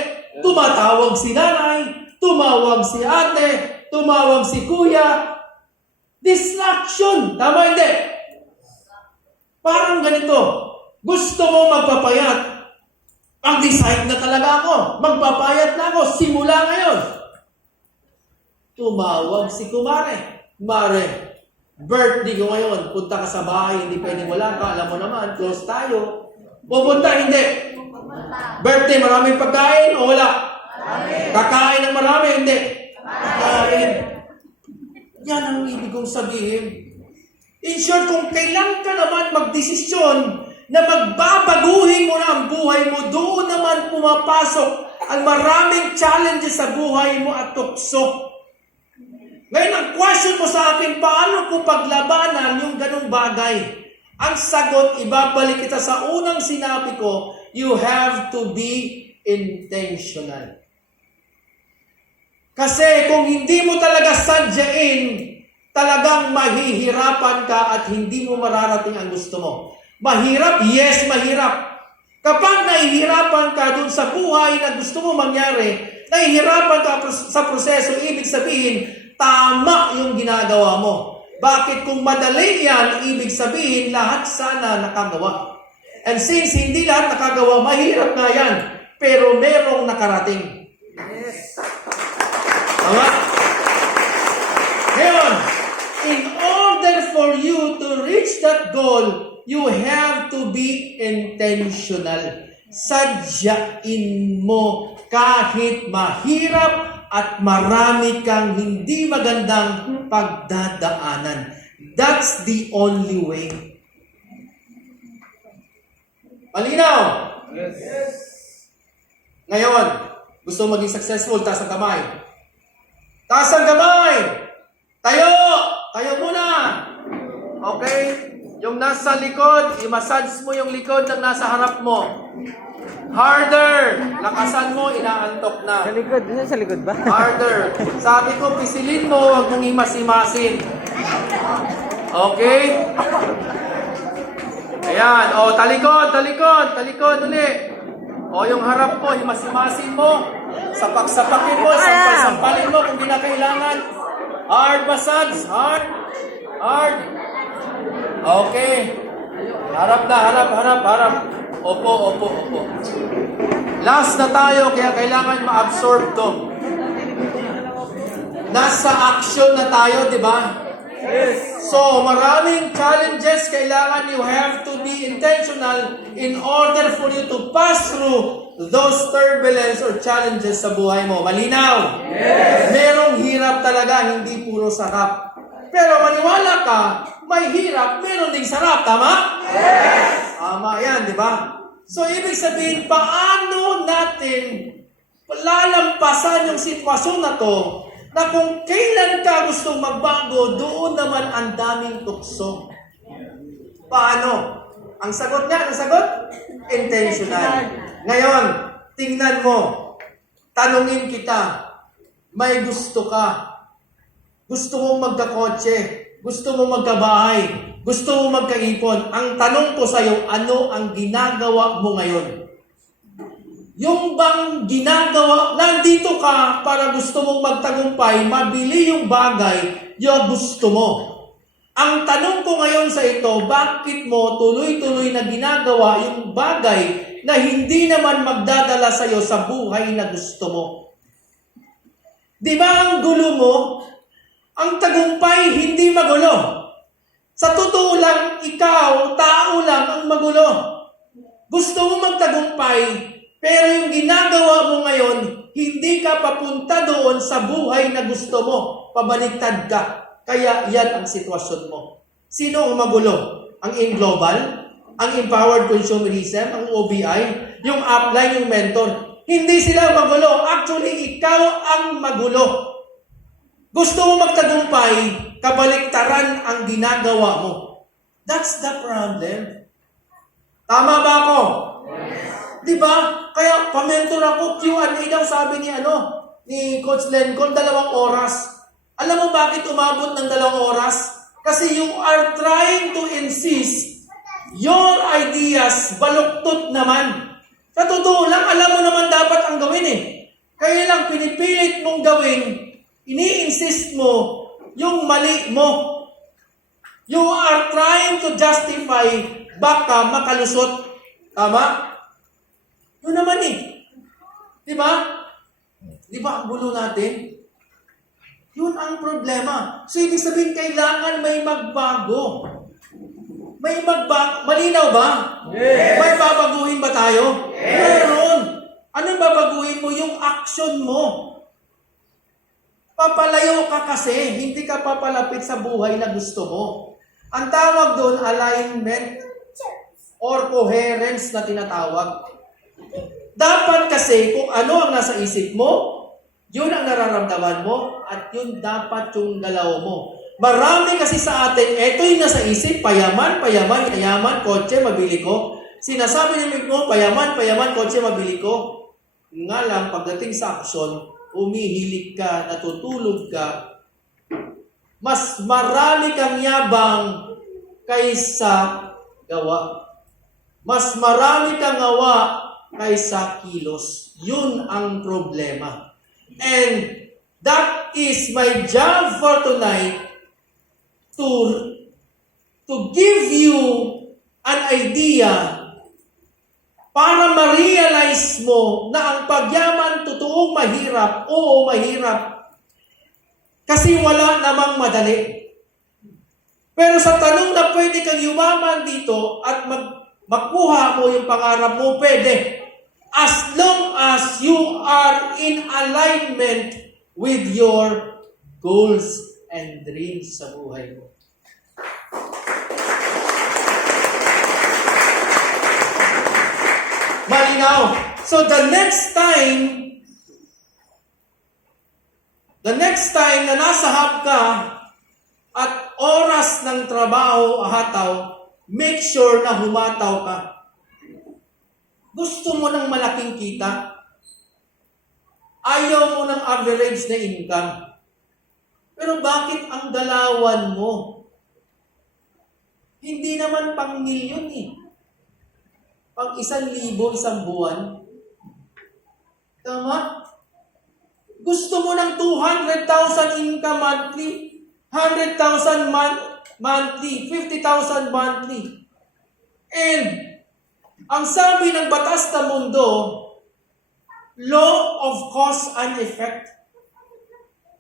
Tumatawag si nanay, tumawag si ate, tumawag si kuya. Distraction. Tama hindi? Parang ganito. Gusto mo magpapayat. Ang-decide na talaga ako. Magpapayat na ako. Simula ngayon. Tumawag si kumare. Mare, birthday ko ngayon. Punta ka sa bahay. Hindi pwedeng wala ka. Alam mo naman, close tayo. Pupunta, hindi. Birthday, maraming pagkain o wala? Kakain ng marami, hindi. Kakain. Yan ang ibig kong sabihin. In short, kung kailan ka naman magdesisyon na magbabaguhin mo na ang buhay mo, doon naman pumapasok ang maraming challenges sa buhay mo at tukso. Ngayon, ang question mo sa akin, paano ko paglabanan yung ganong bagay? Ang sagot, ibabalik kita sa unang sinabi ko, you have to be intentional. Kasi kung hindi mo talaga sadyain, talagang mahihirapan ka at hindi mo mararating ang gusto mo. Mahirap? Yes, mahirap. Kapag nahihirapan ka dun sa buhay na gusto mo mangyari, nahihirapan ka sa proseso, ibig sabihin, tama yung ginagawa mo. Bakit kung madali yan, ibig sabihin, lahat sana nakagawa. And since hindi lahat nakagawa, mahirap nga yan. Pero merong nakarating. Yes. Tama? Ngayon, in order for you to reach that goal, you have to be intentional. Sadyain mo kahit mahirap at marami kang hindi magandang pagdadaanan. That's the only way. Malinaw? Yes. Ngayon, gusto maging successful, taas ang kamay. Taas ang kamay! Tayo! Tayo muna! Okay? Yung nasa likod, i-massage mo yung likod ng nasa harap mo. Harder! Lakasan mo, inaantok na. Sa likod? Sa likod ba? Harder. Sabi ko, pisilin mo, huwag mong imas-imasin. Okay? Ayan. O, talikod, talikod, talikod uli. O, yung harap mo, imas-imasin mo. Sapak-sapakin mo, sampal-sampalin mo kung kinakailangan. Hard massage, hard. Hard. Okay. Harap na, harap. Opo. Last na tayo, kaya kailangan ma-absorb to. Nasa action na tayo, di ba? Yes. So, maraming challenges, kailangan you have to be intentional in order for you to pass through those turbulence or challenges sa buhay mo. Malinaw? Yes. Merong hirap talaga, hindi puro sarap. Pero maniwala ka, may hirap, meron ding sarap. Tama? Yes! Tama yan, di ba? So, ibig sabihin, paano natin lalampasan yung sitwasyon na to na kung kailan ka gustong magbago, doon naman ang daming tukso. Paano? Ang sagot niya, ang sagot? Intentional. Ngayon, tingnan mo, tanungin kita, may gusto ka, gusto mo magkakotse, gusto mo magkabahay, gusto mo magkaipon. Ang tanong ko sa'yo, ano ang ginagawa mo ngayon? Yung bang ginagawa, nandito ka para gusto mong magtagumpay, mabili yung bagay, yung gusto mo. Ang tanong ko ngayon sa ito, bakit mo tuloy-tuloy na ginagawa yung bagay na hindi naman magdadala sa iyo sa buhay na gusto mo? Di ba ang gulo mo? Ang tagumpay hindi magulo. Sa totoo lang, ikaw, tao lang ang magulo. Gusto mo magtagumpay, pero yung ginagawa mo ngayon, hindi ka papunta doon sa buhay na gusto mo. Pabaliktad ka. Kaya yan ang sitwasyon mo. Sino ang magulo? Ang in-global? Ang empowered consumerism? Ang OBI? Yung upline, yung mentor? Hindi sila magulo. Actually, ikaw ang magulo. Gusto mo magtagumpay, kabaliktaran ang ginagawa mo. That's the problem. Tama ba ako? Yes. Di ba? Kaya pamentor ako, Q&A daw sabi ni Coach Lencon, 2 oras. Alam mo bakit umabot ng 2 oras? Kasi you are trying to insist your ideas baluktot naman. Sa totoo lang, alam mo naman dapat ang gawin eh. Kaya lang pinipilit mong gawin, ini-insist mo yung mali mo. You are trying to justify baka makalusot. Tama? Yun naman eh. Di ba? Di ba ang gulo natin? Yun ang problema. So, ibig sabihin, kailangan may magbago. May magbago. Malinaw ba? Yes. May babaguhin ba tayo? Yes. Meron. Anong babaguhin mo? Yung action mo. Papalayo ka kasi, hindi ka papalapit sa buhay na gusto mo. Ang tawag doon, alignment or coherence na tinatawag. Dapat kasi kung ano ang nasa isip mo, yun ang nararamdaman mo at yun dapat yung galaw mo. Marami kasi sa atin, eto yung nasa isip, payaman, kotse, mabili ko. Sinasabi ni mo, payaman, kotse, mabili ko. Nga lang, pagdating sa aksyon, umihilig ka, natutulog ka, mas marami kang yabang kaysa gawa. Mas marami kang gawa kaysa kilos. Yun ang problema. And that is my job for tonight to give you an idea para ma-realize mo na ang pagyaman totoong mahirap. Oo, mahirap. Kasi wala namang madali. Pero sa tanong na pwede kang yumaman dito at makuha mo yung pangarap mo, pwede. As long as you are in alignment with your goals and dreams sa buhay mo. Malinaw. So the next time na nasa hub ka at oras ng trabaho hataw, make sure na humataw ka. Gusto mo ng malaking kita? Ayaw mo ng average na income. Pero bakit ang galawan mo? Hindi naman pang milyon eh. Pang 1,000 isang buwan. Tama? Gusto mo ng 200,000 income monthly, 100,000 monthly, 50,000 monthly. And ang sabi ng batas ng mundo, law of cause and effect.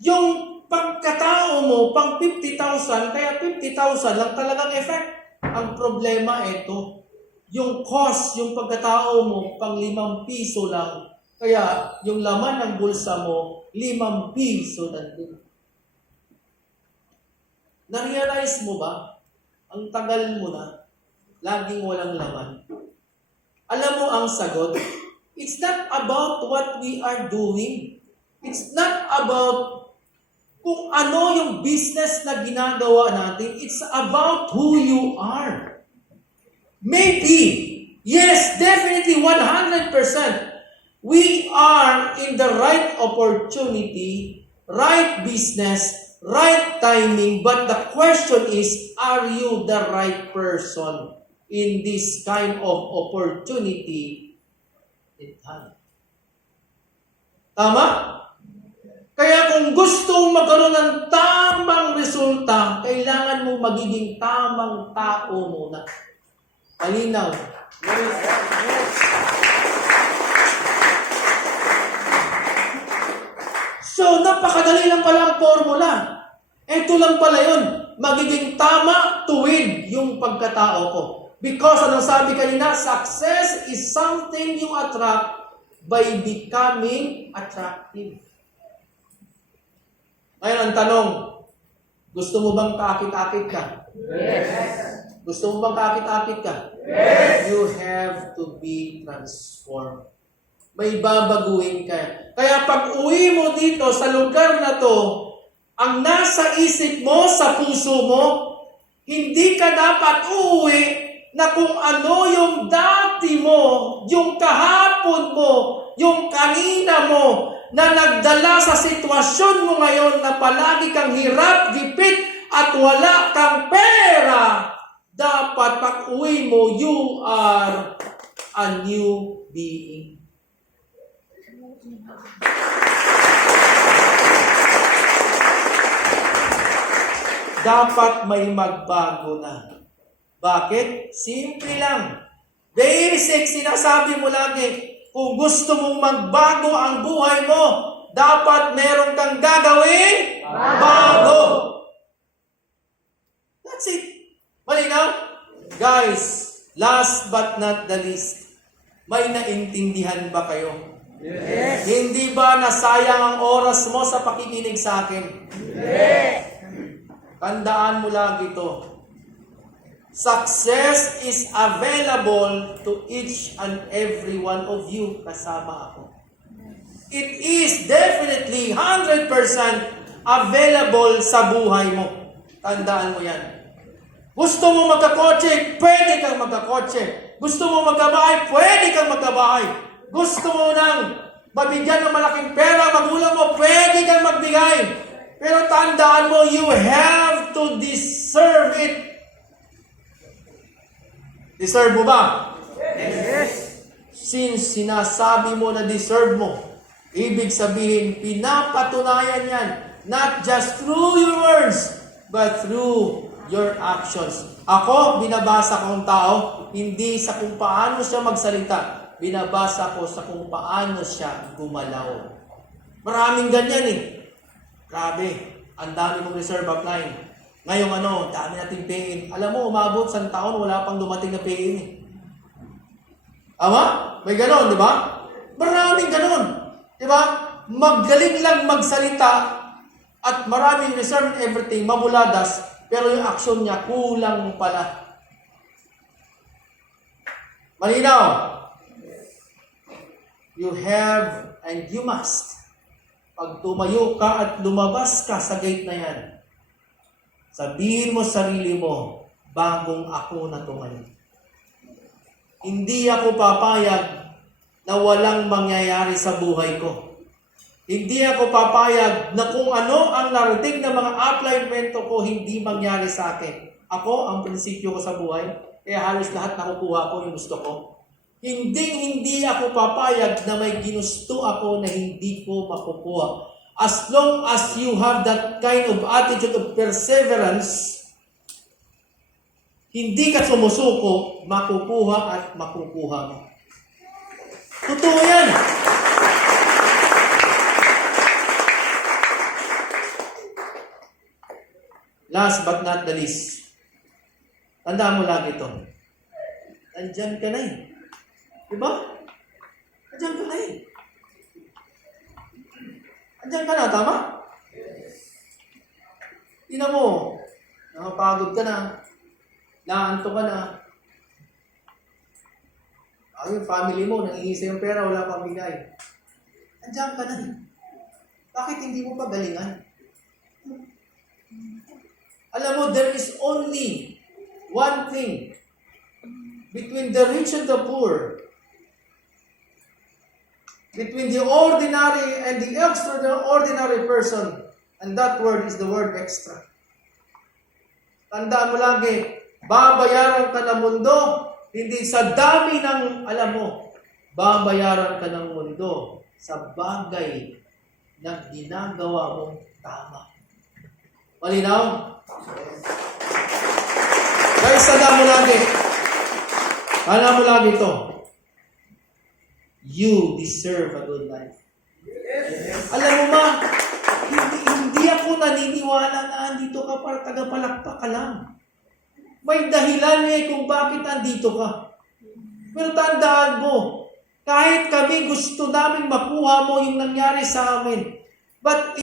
Yung pagkatao mo, pang 50,000, kaya 50,000 lang talagang effect. Ang problema ito, yung cause, yung pagkatao mo, pang 5 piso lang. Kaya yung laman ng bulsa mo, 5 piso nandun. Na-realize mo ba? Ang tagal mo na, laging walang laman. Alam mo ang sagot? It's not about what we are doing. It's not about kung ano yung business na ginagawa natin. It's about who you are. Maybe, yes, definitely 100%. We are in the right opportunity, right business, right timing, but the question is, are you the right person in this kind of opportunity in time? Tama? Kaya kung gusto magkaroon ng tamang resulta, kailangan mo magiging tamang tao muna. Malinaw. So, napakadali lang pala ang formula. Ito lang pala yun. Magiging tama, tuwid yung pagkatao ko. Because, anong sabi kanina, success is something you attract by becoming attractive. Ngayon, ang tanong, gusto mo bang kaakit-akit ka? Yes. Gusto mo bang kaakit-akit ka? Yes. You have to be transformed. May babaguhin ka. Kaya pag uwi mo dito sa lugar na to, ang nasa isip mo, sa puso mo, hindi ka dapat uuwi na kung ano yung dati mo, yung kahapon mo, yung kanina mo, na nagdala sa sitwasyon mo ngayon na palagi kang hirap, gipit, at wala kang pera. Dapat pag uwi mo, you are a new being. Dapat may magbago na. Bakit? Simple lang. Basic, sinasabi mo lagi, kung gusto mong magbago ang buhay mo, dapat meron kang gagawin bago. That's it. Malinaw? Guys, last but not the least, may naintindihan ba kayo? Yes. Hindi ba nasayang ang oras mo sa pakikinig sa akin? Yes. Tandaan mo lagi ito. Success is available to each and every one of you, kasama ako. It is definitely 100% available sa buhay mo. Tandaan mo yan. Gusto mo magkakotse, pwede kang magkakotse. Gusto mo magkabahay, pwede kang magkabahay. Gusto mo nang mabigyan ng malaking pera, magulang mo, pwede kang magbigay. Pero tandaan mo, you have to deserve it. Deserve mo ba? Yes. Since sinasabi mo na deserve mo, ibig sabihin, pinapatunayan yan, not just through your words, but through your actions. Ako, binabasa kong tao, hindi sa kung paano siya magsalita, binabasa ko sa kung paano siya gumalaw. Maraming ganyan eh. Grabe, ang dami mong reserve upline. Ngayong dami nating pay-in. Alam mo, umabot sa taon, wala pang dumating na pay-in eh. Ama? May ganon, di ba? Maraming ganon. Di ba? Magaling lang magsalita at maraming reserve and everything, mamuladas, pero yung aksyon niya kulang pala. Malinaw? You have and you must. Pag tumayo ka at lumabas ka sa gate na yan, sabihin mo sa sarili mo, bagong ako na tumayo. Hindi ako papayag na walang mangyayari sa buhay ko. Hindi ako papayag na kung ano ang narating na mga applianmento ko hindi mangyari sa akin. Ako, ang prinsipyo ko sa buhay, kaya halos lahat nakukuha ko yung gusto ko. Hindi ako papayag na may ginusto ako na hindi ko makukuha. As long as you have that kind of attitude of perseverance, hindi ka sumusuko, makukuha at makukuha mo. Totoo yan. Last but not the least, tandaan mo lagi ito. Nandyan ka na eh. Diba? Nandyan ka na eh. Andiyan ka na, tama? Tingnan mo, nakapagod ka na, naanto ka na. Yung family mo, nangihingi yung pera, wala pang bigay. Andiyan ka na. Bakit hindi mo pa galingan? Alam mo, there is only one thing between the rich and the poor. between the ordinary and the extraordinary person. And that word is the word extra. Tandaan mo lagi, babayaran ka ng mundo, hindi sa dami ng alam mo. Babayaran ka ng mundo sa bagay na ginagawa mong tama. Malinaw? Guys, tandaan mo lagi. Tandaan mo lagi ito. You deserve a good life. Alam mo ba, hindi ako naniniwala na andito ka para tagapalakpak ka lang. May dahilan kung bakit andito ka. Pero tandaan mo, kahit kami gusto namin makuha mo yung nangyari sa amin, but